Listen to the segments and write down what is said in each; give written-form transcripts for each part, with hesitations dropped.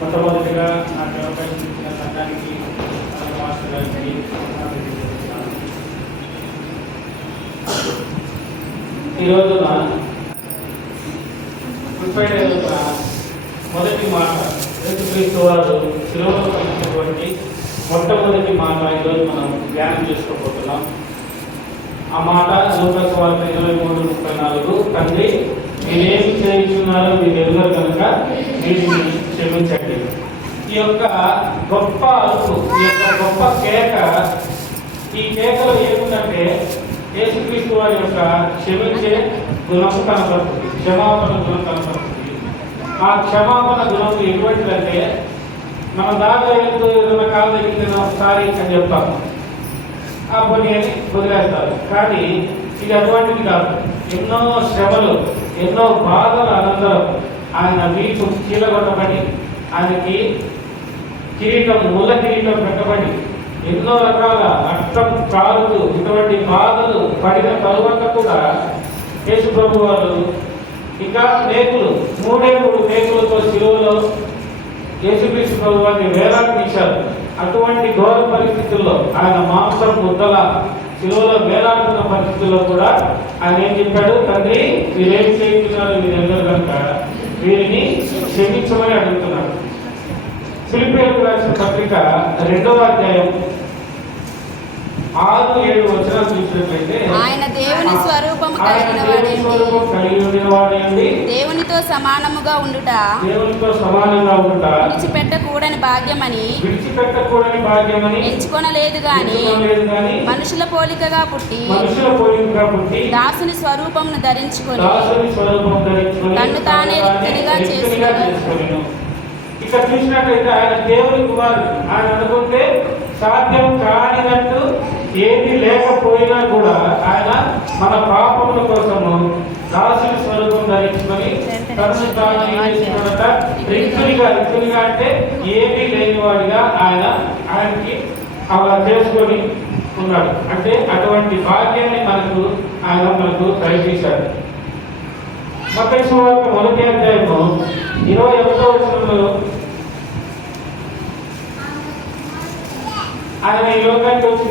మొట్టమొదటిగా నాకు అవకాశం ఇచ్చిన సంఘానికి మాస్టర్ గారికి ఈ రోజున గుడ్ ఫ్రైడే యొక్క మొదటి మాట యేసుక్రీస్తు వారు శిలువలో పలికినటువంటి మొట్టమొదటి మాట ఈరోజు మనం ధ్యానం చేసుకోబోతున్నాం. ఆ మాట లూకాసు వార్త 23:34. తండ్రి మీరేమి చేయించున్నారో మీరు ఎరుగరు కనుక వీటిని క్షమించండి. ఈ యొక్క గొప్ప అరుపు, ఈ యొక్క గొప్ప కేక, ఈ కేకలో ఏముందంటే యేసుక్రీస్తు వారి యొక్క క్షమించే గుణం కనపడుతుంది, క్షమాపణ గుణం కనపడుతుంది. ఆ క్షమాపణ గుణం ఎటువంటిదంటే మన దాకా వెళ్తూ ఏదైనా కాలు దగ్గర ఒకసారి అని చెప్తాము, ఆ పని అని వదిలేస్తారు. కానీ ఇది అటువంటిది కాదు. ఎన్నో శ్రమలు, ఎన్నో బాధల అనంతరం ఆయన వీపు చీలగొట్టబడి, ఆయనకి కిరీటం, ముళ్ళ కిరీటం పెట్టబడి, ఎన్నో రకాల రక్తం కారుతూ ఇటువంటి బాధలు పడిన తరువాత కూడా యేసు ప్రభు వారు ఇంకా మేకులు, 3 మేకులతో శిలువలో యేసుక్రీస్తు ప్రభు వారిని వేలాడదీశారు. అటువంటి ఘోర పరిస్థితుల్లో ఆయన మాంసం ముద్దల శిలువలో వేలాడుతున్న పరిస్థితుల్లో కూడా ఆయన ఏం చెప్పాడు? తండ్రి వీరేం చేస్తున్నారు వీరెందరూ కనుక వీరిని క్షమించమని అడుగుతున్నాడు. ఫిలిప్పీయులకు రాసిన పత్రిక 2వ అధ్యాయం 6-7 వచనాలు చూసినట్లయితే ఆయన దేవుని స్వరూపము కలిగిన వాడైంది, దేవునితో సమానంగా ఉండుట విడిచిపెట్టకూడని భాగ్యమని ఎంచుకొనలేదు గాని మనుషుల పోలికగా పుట్టి దాసుని స్వరూపమును ధరించుకొని తన్ను తానే రిక్తునిగా చేసుకొనెను. ఇక్కడ చూసినట్లయితే ఆయన దేవుని కుమారుడు. ఆయన అనుకుంటే సాధ్యం కానినట్టు ఏది లేకపోయినా కూడా ఆయన మన పాపముల కోసము దాసుని స్వరూపం ధరించుకొని తనను తాను రిక్తునిగా అంటే ఏమీ లేనివాడిగా ఆయనకి అలా చేసుకొని ఉన్నాడు. అంటే అటువంటి భాగ్యాన్ని మనకు దయచేశాడు. మత్తయి సువార్త 1వ అధ్యాయము 21వ వచనంలో ఆయన ఈ లోకానికి వచ్చిన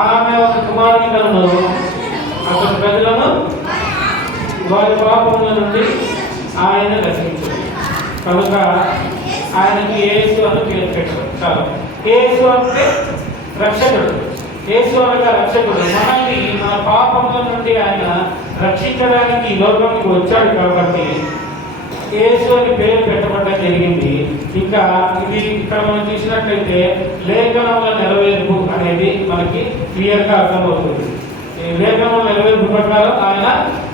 ఆమె ఒక కుమారుని కలను, అతని ప్రజలను వారి పాపముల నుండి ఆయన రక్షించాడు. కనుక ఆయనకి యేసు అని పేరు పెట్టారు. చాలా యేసు అంటే రక్షకుడు. యేసు అనగా రక్షకుడు. మనల్ని మన పాపముల నుండి ఆయన రక్షించడానికి ఈ లోకానికి వచ్చాడు. కాబట్టి యేసు అని పేరు పెట్టబడడం జరిగింది. ఇంకా ఇది ఇక్కడ మనం చూసినట్లయితే లేఖనముల నెరవేర్పు అనేది మనకి క్లియర్గా అర్థమవుతుంది. లేఖనముల నెరవేర్పు ప్రకారం ఆయన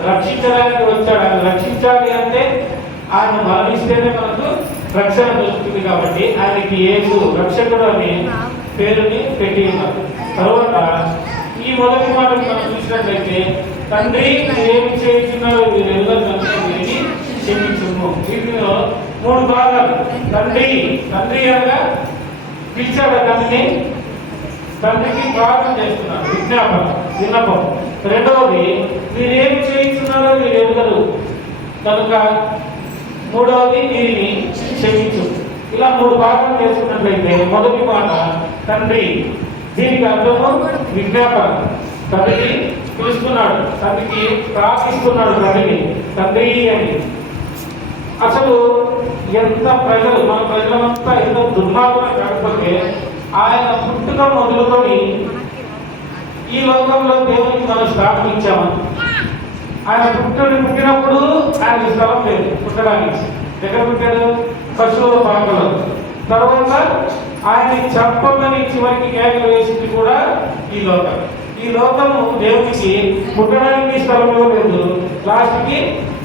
రక్షించడానికి వచ్చాడు. ఆయన రక్షించాలి అంటే ఆయన మరణిస్తేనే మనకు రక్షణ దొరుకుతుంది. కాబట్టి ఆయనకి యేసు రక్షకుడు అని పేరుని పెట్టి ఉన్నారు. తర్వాత ఈ మొదటి మాట మనం చూసినట్లయితే తండ్రి ఏమి చేస్తున్నారో వీరెందరూ వీరిని క్షమించుము. వీటిలో 3 భాగాలు. తండ్రి అనగా పిలిచాడు, తండ్రికి ప్రార్థన చేస్తున్నారు, విన్నపం. రెండవది వీరేమి చేస్తున్నారో వీరెందరూ కనుక, మూడవది వీరిని క్షమించు. ఇలా 3 భాగాలు చేసుకున్నట్లయితే మొదటి మాట తండ్రి, దీనికి అర్థము విజ్ఞాపన. తండ్రిని పిలుస్తున్నాడు, తండ్రికి ప్రార్థిస్తున్నాడు, తండ్రి అని. అసలు ఎంత మన ప్రజలంతా ఎంత దుర్మార్గం కాకపోతే ఆయన పుట్టుక మొదలుకొని ఈ లోకంలో దేవునికి మనం స్థానం ఇచ్చాము. ఆయన పుట్టినప్పుడు ఆయనకి స్థలం లేదు పుట్టడానికి. ఎక్కడ పుట్టాడు? పశువుల పాకలో. తర్వాత ఆయన్ని చంపమని చివరికి కేకలు వేసింది కూడా ఈ లోకం. ఈ లోకము దేవునికి పుట్టడానికి స్థలం ఇవ్వలేదు. లాస్ట్కి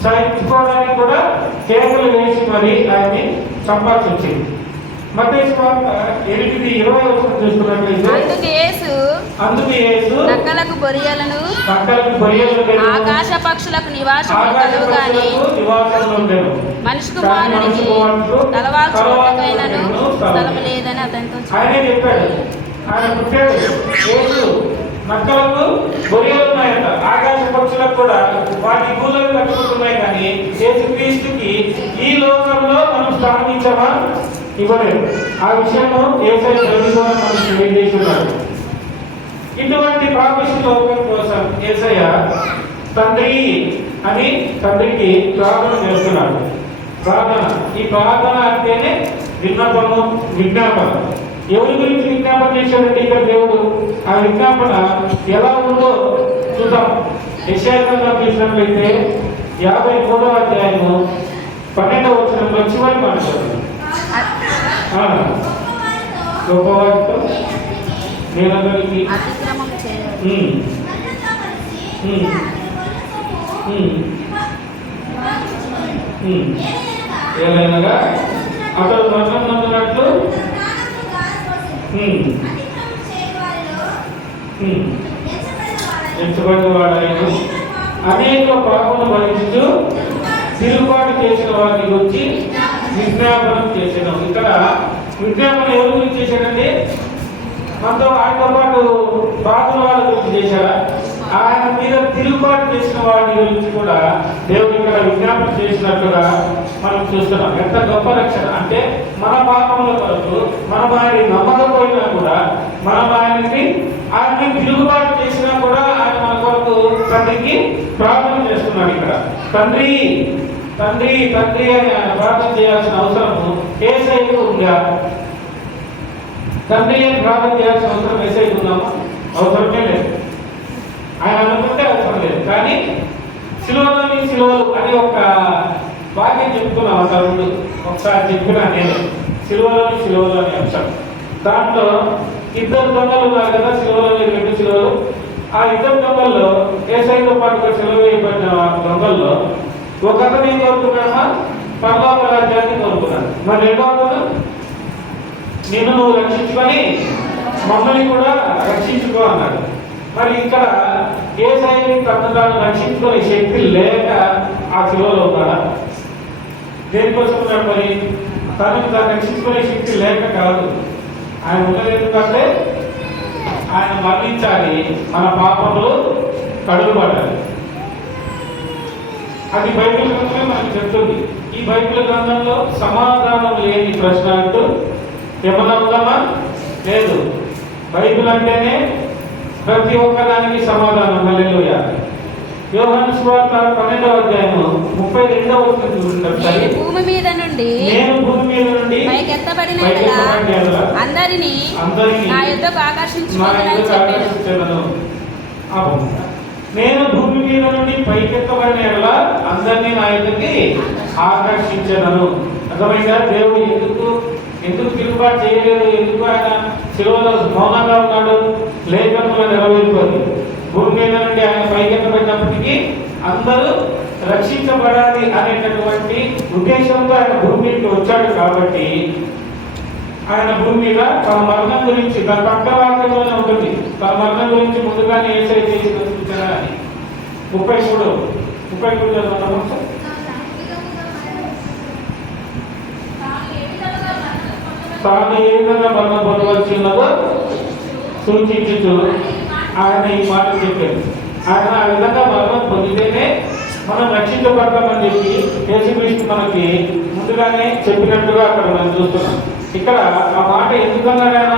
చంపుకోవడానికి కూడా కేకలు వేసి మరి ఆయన్ని చంపాల్సి వచ్చింది. మత్తయి సువార్త 8:20 చూస్తున్నట్లయితే అందుకు యేసు నక్కలకు బొరియలను ఆకాశ పక్షులకు నివాసములు మనిషి కుమారునికి తలవాల్చుటకైనను స్థలము లేదని అతనితో చెప్పాడు. ఆయన పుట్టాడు. యేసు నక్కలకు బొరియలు ఉన్నాయట, ఆకాశ పక్షులకు కూడా వాటి గూళ్ళను కట్టుకుంటున్నాయి. కానీ యేసుక్రీస్తుకి ఈ స్థానం ఇచ్చామా? ఇవ్వలేదు. ఆ విషయంలో యేసయ్య దేవుని ద్వారా మనకు తెలియజేస్తున్నాడు. ఇటువంటి ప్రాపంచిక లోకం కోసం యేసయ్య తండ్రి అని తండ్రికి ప్రార్థన చేస్తున్నాడు. ప్రార్థన, ఈ ప్రార్థన అంటేనే విన్నపము, విజ్ఞాపన. ఎవరి గురించి విజ్ఞాపన చేశాడంటే ఇక్కడ దేవుడు? ఆ విజ్ఞాపన ఎలా ఉందో చూద్దాం. యెషయా గ్రంథం చూసినట్లయితే 53వ అధ్యాయము 12వ వచనంలో చివరి మాట గొప్పవారితో నేనందరికీ అతిక్రమం చేయరు. ఏలైనగా అతడు మరణం నందునట్లు ఎంచబడిన వాడైన అనేక పాపములు భరించుతూ తిరుగుబాటు చేసిన వారిని గురించి విజ్ఞాపనం చేసాను. ఇక్కడ విజ్ఞాపన ఎవరి గురించి చేశాడండి? మనతో ఆయనతో పాటు బాధల వాళ్ళ గురించి చేశారా? ఆయన మీద తిరుగుబాటు చేసిన వారి గురించి కూడా దేవుడు ఇక్కడ విజ్ఞాపన చేసినట్టుగా మనం చూస్తున్నాం. ఎంత గొప్ప రక్షణ అంటే, మన పాపముల కొరకు మనం ఆయన నమ్మకపోయినా కూడా, మనం ఆయన్ని తిరుగుబాటు చేసినా కూడా ఆయన మన కొరకు తండ్రికి ప్రార్థన చేస్తున్నాడు. ఇక్కడ తండ్రి తండ్రి తండ్రి అని ఆయన ప్రార్థన చేయాల్సిన అవసరము యేసయ్యకు ఉందా? తండ్రి అని ప్రార్థన చేయాల్సిన అవసరం యేసయ్యకు ఉందామా? అవసరమే లేదు. ఆయన అనుకుంటే అవసరం లేదు. కానీ సిలువలోని సిలువలు అనే ఒక వాక్యం చెప్పుకున్నాం. అంత రెండు ఒకసారి చెప్పినా నేను, సిలువలోని సిలువలు అనే అంశం. దాంట్లో ఇద్దరు దొంగలు ఉన్నారు కదా, సిలువలోని 2 సిలువలు. ఆ ఇద్దరు దొంగల్లో యేసయ్యతో పాటు సిలువ వేయబడిన దొంగల్లో ఒక అతను ఏం కోరుకున్నాడమ్మా? పరలోక రాజ్యాన్ని కోరుకున్నాడు. మరి రెండో అతను, నిన్ను నువ్వు రక్షించుకొని మమ్మల్ని కూడా రక్షించుకో అన్నాడు. మరి ఇక్కడ యేసయ్యని తను తాను రక్షించుకునే శక్తి లేక ఆ శిలువలో ఉన్నాడా? దేనికోసం ఉన్నాడు? మరి తనకు తాను రక్షించుకునే శక్తి లేక కాదు. ఆయన ఉన్నది ఎందుకంటే ఆయన మరణించాలి, మన పాపములు కడుగుపడాలి. అది బైబిల్ గ్రంథమే మనకు చెప్తుంది. ఈ బైబిల్ గ్రంథంలో సమాధానం లేని ప్రశ్న అంటూ ఏమన్నా ఉందామా? లేదు. బైబిల్ అంటేనే ప్రతి ఒక్కదానికి సమాధానం. హల్లెలూయా. యోహాను సువార్త 12వ అధ్యాయము 32వ వచనం చూడండి. భూమి మీద నుండి పైకెత్తబడిన అందరినీ నా యొద్దకు ఆకర్షించుకొనునని చెప్పాను. నేను భూమి మీద నుండి పైకెత్తబడిన ఎడల అందరినీ నా యొద్దకి ఆకర్షించను. అర్థమైందా? దేవుడు ఎందుకు తిరుగుబాటు చేయలేదు? ఎందుకు ఆయన శిలువలో మౌనంగా ఉన్నాడు? లేఖనంలో నెరవేరుతుంది. భూమి మీద నుండి ఆయన పైకెత్తబడినప్పటికీ అందరూ రక్షించబడాలి అనేటటువంటి ఉద్దేశంతో ఆయన భూమి మీదకి వచ్చాడు. కాబట్టి ఆయన భూమి మీద తన మరణం గురించి, దాని పక్క వాక్యంలోనే ఉంటుంది, తన మరణం గురించి ముందుగానే యేసయ్య చేసిన సూచన అని 33 తాను ఏ విధంగా మరణం పొందవలసి ఉన్నదో సూచించుతూ ఆయన ఈ మాట చెప్పాడు. ఆయన ఆ విధంగా మరణం పొందితేనే మనం రక్షించబడతామని చెప్పి యేసుక్రీస్తు మనకి ముందుగానే చెప్పినట్టుగా అక్కడ మనం చూస్తున్నాం. ఇక్కడ ఆ మాట ఎందుకన్నాడు? ఆయన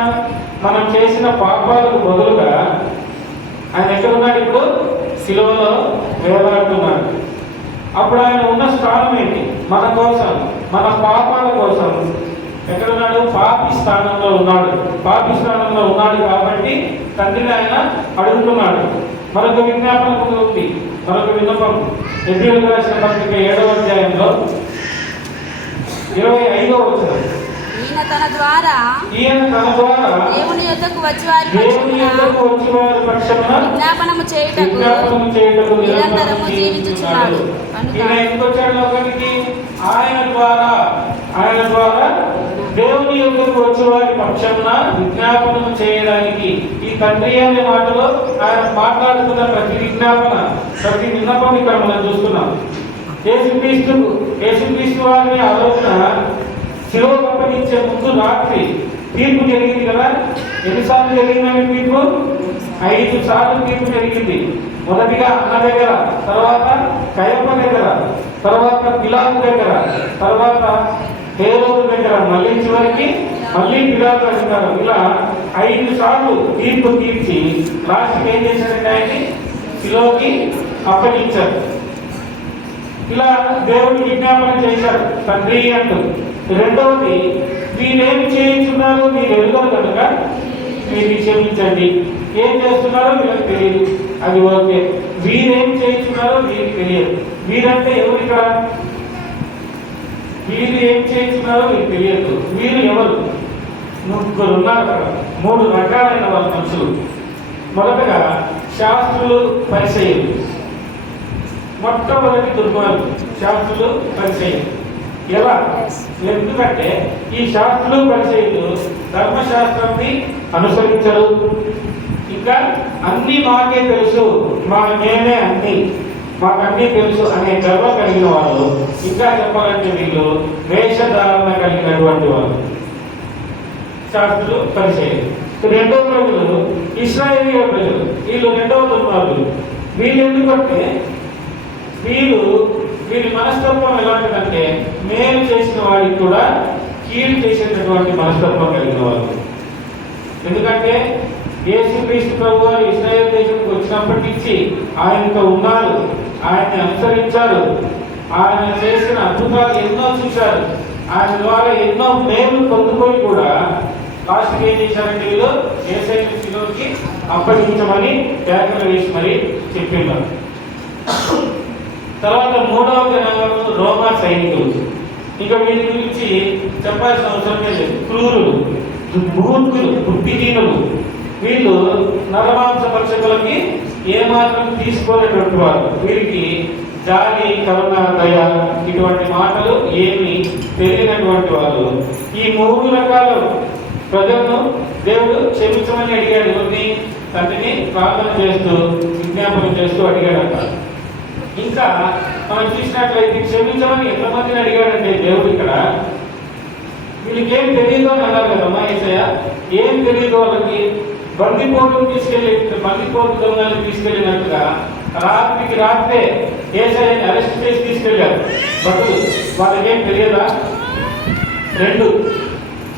మనం చేసిన పాపాలకు బదులుగా ఆయన ఎక్కడున్నాడు? ఇప్పుడు శిలువలో వేలాడుతున్నాడు. అప్పుడు ఆయన ఉన్న స్థానం ఏంటి? మన కోసం, మన పాపాల కోసం ఎక్కడున్నాడు? పాపి స్థానంలో ఉన్నాడు. పాపి స్థానంలో ఉన్నాడు కాబట్టి తండ్రిని ఆయన అడుగుతున్నాడు. మరొక విజ్ఞాపన ఉంది, మరొక విన్నపం. హెబ్రీయులకు రాసిన పత్రిక 7వ అధ్యాయంలో 25వ వచనం. ఈయన తన ద్వారా దేవుని యొద్దకు వచ్చి వారి పక్షమున విజ్ఞాపనము చేయుటకు నిరంతరము జీవించుచున్నాడు. ఆయన ద్వారా దేవుని యొద్దకు వచ్చి వారి పక్షమున విజ్ఞాపనము చేయడానికి. ఈ తండ్రి అనే మాటలో ఆయన మాట్లాడుతున్న ప్రతి విజ్ఞాపన, ప్రతి విన్నపం ఇక్కడ మనం చూస్తున్నాం. యేసుక్రీస్తు వారిని ఆ రోజున శిలువ అప్పగించే ముందు రాత్రి తీర్పు జరిగింది కదా. ఎన్నిసార్లు జరిగిందని తీర్పు? 5 సార్లు తీర్పు జరిగింది. మొదటిగా అన్న దగ్గర, తర్వాత కయప దగ్గర, తర్వాత పిలాతు దగ్గర, తర్వాత హేరోదు దగ్గర, మళ్ళీ చివరికి మళ్ళీ పిలాతు అధికారం. ఇలా 5 సార్లు తీర్పు తీర్చి లాస్ట్కి ఏం చేశారంటే ఆయన్ని శిలువకి అప్పగించారు. ఇలా దేవుడు విజ్ఞాపన చేశారు తండ్రి అంటూ. రెండవది, మీరేం చేయించున్నారో మీరు ఎరుగరు కనుక మీరు క్షమించండి. ఏం చేస్తున్నారో వీళ్ళకి తెలియదు, అది ఓకే. వీరేం చేయించున్నారో వీరికి తెలియదు. వీరంటే ఎవరు ఇక్కడ? వీరు ఏం చేయించున్నారో వీరికి తెలియదు. వీరు ఎవరు? 3 ఉన్నారు అక్కడ. 3 రకాలైన వాళ్ళ మనుషులు. మొదటగా శాస్త్రులు, పరిసయ్యులు. మొట్టమొదటి దుర్మార్గులు శాస్త్రులు, పరిసయ్యులు. ఎలా? ఎందుకంటే ఈ శాస్త్రులు, పరిసయ్యులు ధర్మశాస్త్రాన్ని అనుసరించరు. ఇంకా అన్ని మాకే తెలుసు, మేమే అన్ని, మాకన్నీ తెలుసు అనే గర్వం కలిగిన వాళ్ళు. ఇంకా చెప్పాలంటే వీళ్ళు వేషధారణ కలిగినటువంటి వాళ్ళు శాస్త్రులు, పరిసయ్యులు. రెండవ ప్రజలు ఇశ్రాయేలీయ ప్రజలు. వీళ్ళు రెండవ దుర్మార్గులు. వీళ్ళు ఎందుకంటే వీరి మనస్తత్వం ఎలాంటిదంటే మేలు చేసిన వాడికి కూడా కీడు చేసేటటువంటి మనస్తత్వం కలిగిన వాళ్ళు. ఎందుకంటే యేసుక్రీస్తు ప్రభు వారు ఇశ్రాయేలు దేశానికి వచ్చినప్పటి నుంచి ఆయనతో ఉన్నారు, ఆయన్ని అనుసరించారు, ఆయన చేసిన అద్భుతాలు ఎన్నో చూశారు, ఆయన ద్వారా ఎన్నో మేలు పొందుకొని కూడా లాస్ట్కి ఏం చేశారంటే వీళ్ళు యేసయ్యను శిలువకి అప్పగించమని కేకలు వేసి మరి చెప్పిన్నారు. తర్వాత 3వ జనాంగము రోమా సైనికులు. ఇక వీరి గురించి చెప్పాల్సిన అవసరమే లేదు. క్రూరులు, మూర్ఖులు, బుద్ధిహీనులు. వీళ్ళు నరమాంస పక్షకులకి ఏమాత్రం తీసుకోలేటువంటి వారు. వీరికి జాలి, కరుణ, దయ ఇటువంటి మాటలు ఏమి తెలియనటువంటి వాళ్ళు. ఈ 3 రకాల ప్రజలను దేవుడు క్షమించమని అడిగాడు. ఎవరిని? తండ్రిని ప్రార్థన చేస్తూ, విజ్ఞాపన చేస్తూ అడిగాడట. ఇంకా మనం చూసినట్లయితే క్షమించమని ఎంతమందిని అడిగాడంటే దేవుడు ఇక్కడ, వీళ్ళకి ఏం తెలియదు అని అన్నారు కదమ్మా యేసయ్య. ఏం తెలియదు వాళ్ళకి? బందిపోటును బందిపోటు దొంగల్ని తీసుకెళ్ళినట్టుగా రాత్రికి రాత్రే యేసయ్యని అరెస్ట్ చేసి తీసుకెళ్ళారు భటులు. వాళ్ళకేం తెలియదా? 2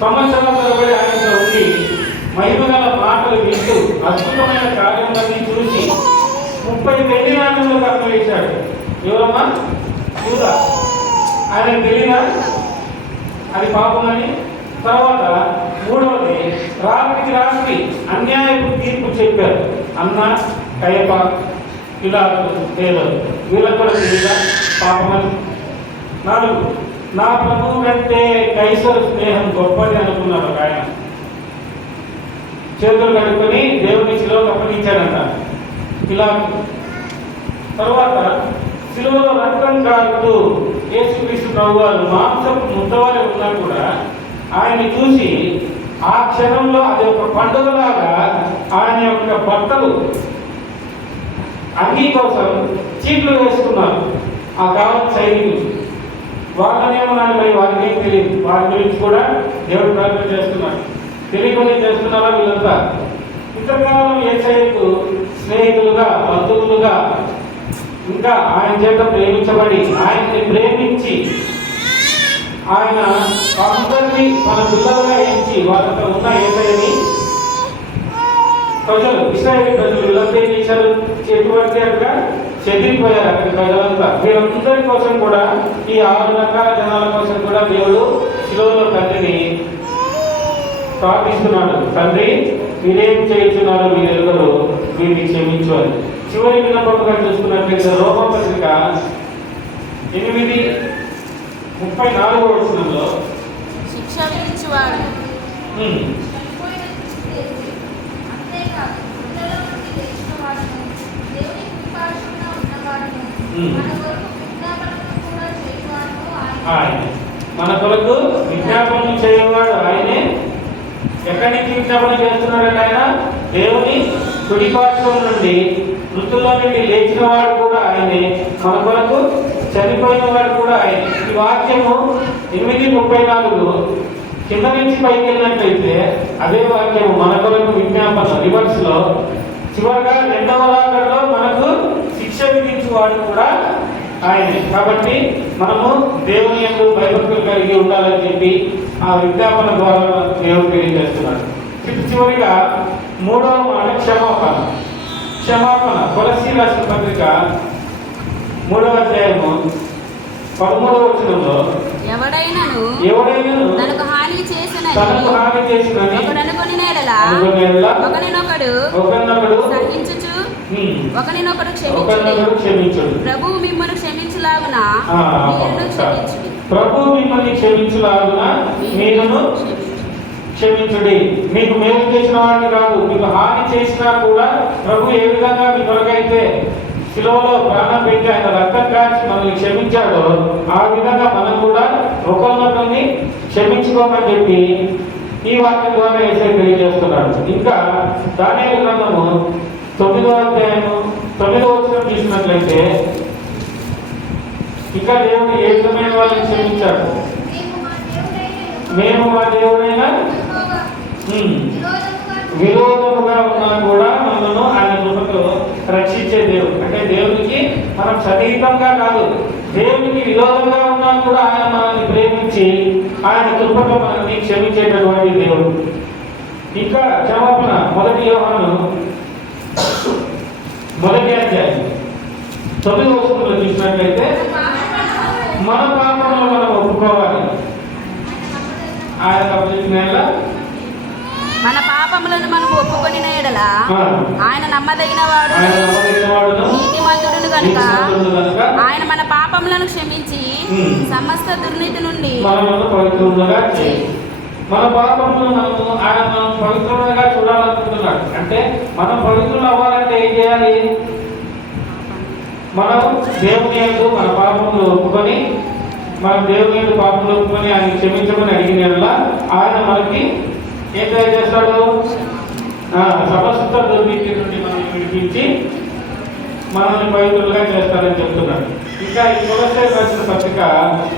సంవత్సరాల తరబడి ఆయనతో ఉండి మహిమగల మాటలు వింటూ అద్భుతమైన కార్యములన్నీ చూసి 30 వెండి నాణ్యములకు అర్థం వేశాడు. ఎవరమ్మా? యూదా. ఆయనకు తెలియదా అది పాపమని? తర్వాత 3వది, రాత్రికి రాత్రి అన్యాయపు తీర్పు చెప్పారు. అన్న, కయప, పిలాతు, హేరోదు. వీళ్ళకు కూడా తెలియదా పాపమని? 4, నా ప్రభువు కంటే కైసరు స్నేహం గొప్పది అనుకున్నాడు ఒక ఆయన. చేతులు కడుక్కొని దేవుని శిలువకు అప్పగించాడంట పిలాతు. తర్వాత శిలువలో రక్తం కారుతూ యేసుక్రీస్తు ప్రభువారు మాంసపు ముద్దవారి ఉన్నా కూడా ఆయన్ని చూసి ఆ క్షణంలో అది ఒక పండుగలాగా ఆయన యొక్క బట్టలు అన్ని కోసం చీట్లు వేసుకున్నారు ఆ కావాలి సైనికులు. వాళ్ళనేమన్నాడు మరి వారికి ఏం తెలియదు. వారి గురించి కూడా దేవుడు ప్రార్థన చేస్తున్నారు. తెలియకుండా చేస్తున్నారా వీళ్ళంతా? ఇంతకాలం యేసయ్యకు స్నేహితులుగా, బంధువులుగా, ఇంకా ఆయన చేత ప్రేమించబడి ఆయన్ని ప్రేమించి ఆయన అందరినీ మన పిల్లలుగా ఎంచి వాళ్ళతో ఉన్న యేసయ్యని ప్రజలు, ఇశ్రాయేలు ప్రజలు వీళ్ళంతా ఏం చేశారు? ఎటువంటి అట్టుగా చెదిరిపోయారు అక్కడి ప్రజలంతా. వీళ్ళందరి కోసం కూడా, ఈ 6 రకాల జనాల కోసం కూడా దేవుడు శిలువలో తండ్రిని ప్రార్థిస్తున్నాడు. తండ్రి, మీరేం చేయించున్నారో మీరు ఎరుగరు, వీరిని క్షమించు అని. చివరి విన్నపంగా చూసుకున్నట్లయితే రోమపత్రిక 8:34 వచనంలో శిక్ష విధించువాడు మన కొరకు విజ్ఞాపనం చేయవాడు ఆయనే. ఎక్కడి నుంచి విజ్ఞాపన చేస్తున్నాడంటే ఆయన దేవుని కుడిపార్శ్వం నుండి మృతుల్లో నుండి లేచిన వాడు కూడా ఆయనే, మన కొరకు చనిపోయిన వాడు కూడా ఆయనే. ఈ వాక్యము 8:34 కింద నుంచి పైకి వెళ్ళినట్లయితే అదే వాక్యము మన కొరకు విజ్ఞాపన రివర్స్ లో చివరిగా 2వ రాకడలో మనకు శిక్ష విధించు వాడు కూడా ఆయనే. కాబట్టి మనము దేవుని యందు భయభక్తులు మనసులు కలిగి ఉండాలని చెప్పి ఆ విజ్ఞాపన ద్వారా దేవుడు తెలియజేస్తున్నాడు. చివరిగా 3వ మాట క్షమాపణ. కొలస్సీ రాసిన పత్రిక 3వ అధ్యాయము 13వ వచనంలో ఎవడైనను తనకు హాని చేసినని ఒకరినొకడు సహించుచు ఒకరినొకడు క్షమించుడు. ప్రభువు మిమ్మల్ని క్షమించులాగున మీరును క్షమించుడి. మీకు మేలు చేసిన వాడిని కాదు, మీకు హాని చేసినా కూడా ప్రభు ఏ విధంగా మీ కొరకైతే శిలువలో ప్రాణం పెట్టి ఆయన రక్తం కాచి మనల్ని క్షమించాడో ఆ విధంగా మనం కూడా ఒకరినొకరిని క్షమించుకోమని చెప్పి ఈ వాక్యం ద్వారా యేసయ్య తెలియజేస్తున్నాడు. ఇంకా దానియేలు గ్రంథము 9వ అధ్యాయము 9వ వచనం చూసినట్లయితే ఇంకా దేవుడు ఏ విధమైన వాళ్ళని క్షమించాడు. మేము మా దేవుడైనా విరోధముగా ఉన్నా కూడా మనను ఆయన కృపతో రక్షించే దేవుడు. అంటే దేవునికి మనం సన్నిహితంగా కాదు, దేవునికి విరోధంగా ఉన్నా కూడా ఆయన మనల్ని ప్రేమించి ఆయన కృపతో మనల్ని క్షమించేటటువంటి దేవుడు. ఇంకా క్షమాపణ 1 యోహాను 1వ అధ్యాయం 9వ వచనంలో చూసినట్లయితే మన పాపములను మనం ఒప్పుకోవాలి. ఆయన మన పాపములను మనం ఒప్పుకొనిన యెడల ఆయన నమ్మదగిన వాడు నీతిమంతుడును గనుక ఆయన మన పాపములను క్షమించి సమస్త దుర్నీతి నుండి మన పాపములను మనం పవిత్రంగా చూడాలనుకుంటున్నాడు. అంటే మనం పవిత్రులు అవ్వాలంటే ఏం చేయాలి? మనం దేవుని యందు మన పాపములు ఒప్పుకొని మనం దేవుని యందు పాపములు ఒప్పుకొని ఆయన క్షమించమని అడిగిన యెడల ఆయన మనకి ఏం చేస్తాడు? సమస్త దుర్నీతి నుండి మనల్ని విడిపించి మనల్ని పవిత్రులుగా చేస్తారని చెప్తున్నాడు. ఇంకా ఈ కొలస్సీ రాసిన పత్రిక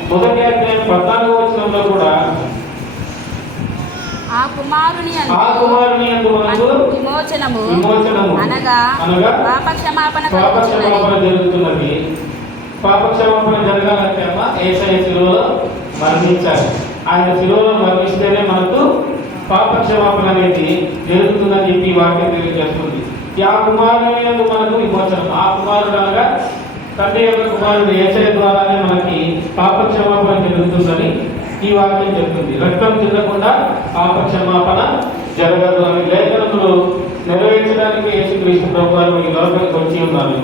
1వ అధ్యాయం 14వ వచనంలో కూడా ఆ కుమారుని యందు మనకు విమోచనము అనగా పాప క్షమాపణ జరుగుతున్నది. పాప క్షమాపణ జరగాలంటే అమ్మ యేసయ్య శిలువలో మరణించాలి. ఆయన శిలువలో మరణిస్తేనే మనకు పాప క్షమాపణ అనేది జరుగుతుందని చెప్పి వాక్యం తెలియజేస్తుంది. ఆ కుమారుని యందు మనకు విమోచనం. ఆ కుమారుడు అనగా తండ్రి యొక్క కుమారుడు యేసయ్య ద్వారానే మనకి పాప క్షమాపణ జరుగుతుందని ఈ వాక్యం చెప్తుంది. రక్తం తినకుండా పాప క్షమాపణ జరగదు అని లేఖనములు నెరవేర్చడానికి యేసుక్రీస్తు ప్రభువారు ఈ లోకానికి వచ్చి ఉన్నారు.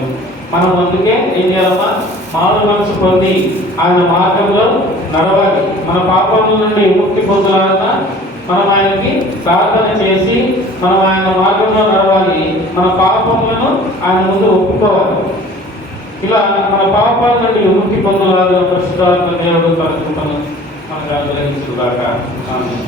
మనం అందుకే ఏం చేయాలమ్మా? మారు మనసు పొంది ఆయన మార్గంలో నడవాలి. మన పాపముల నుండి విముక్తి పొందాలన్నా మనం ఆయనకి ప్రార్థన చేసి మనం ఆయన మార్గంలో నడవాలి. మన పాపములను ఆయన ముందు ఒప్పుకోవాలి. ఇలా మన పాపాల నుండి విముక్తి పొందాలని పరిశుద్ధాత్మ దేవుడు తన కృపను మనకు అనుగ్రహించుగాక. ఆమేన్.